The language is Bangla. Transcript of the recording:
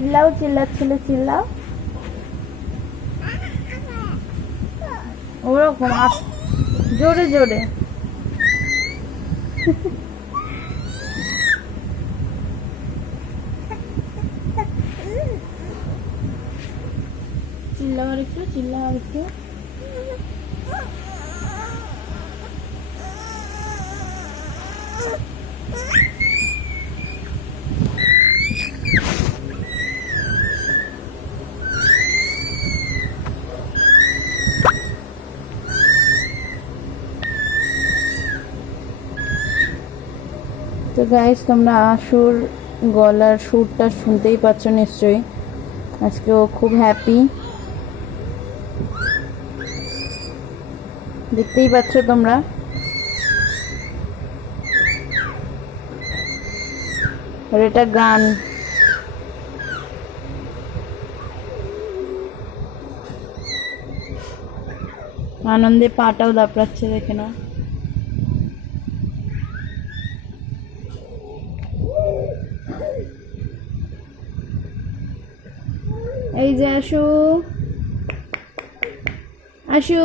চিল্লাও, চিল্লাচ্ছিলে, চিল্লাও। ওরকম জোরে জোরে। চিল্লাও আর একটু, চিল্লাও আর একটু। তো গাইস, তোমরা আশুর গলার সুরটা শুনতেই পাচ্ছ নিশ্চয়ই। আজকে ও খুব হ্যাপি, দেখতেই পাচ্ছ তোমরা। আর এটা গান। আনন্দে পাটাও দাপড়াচ্ছে, দেখে নাও। এই যে আশু, আশু।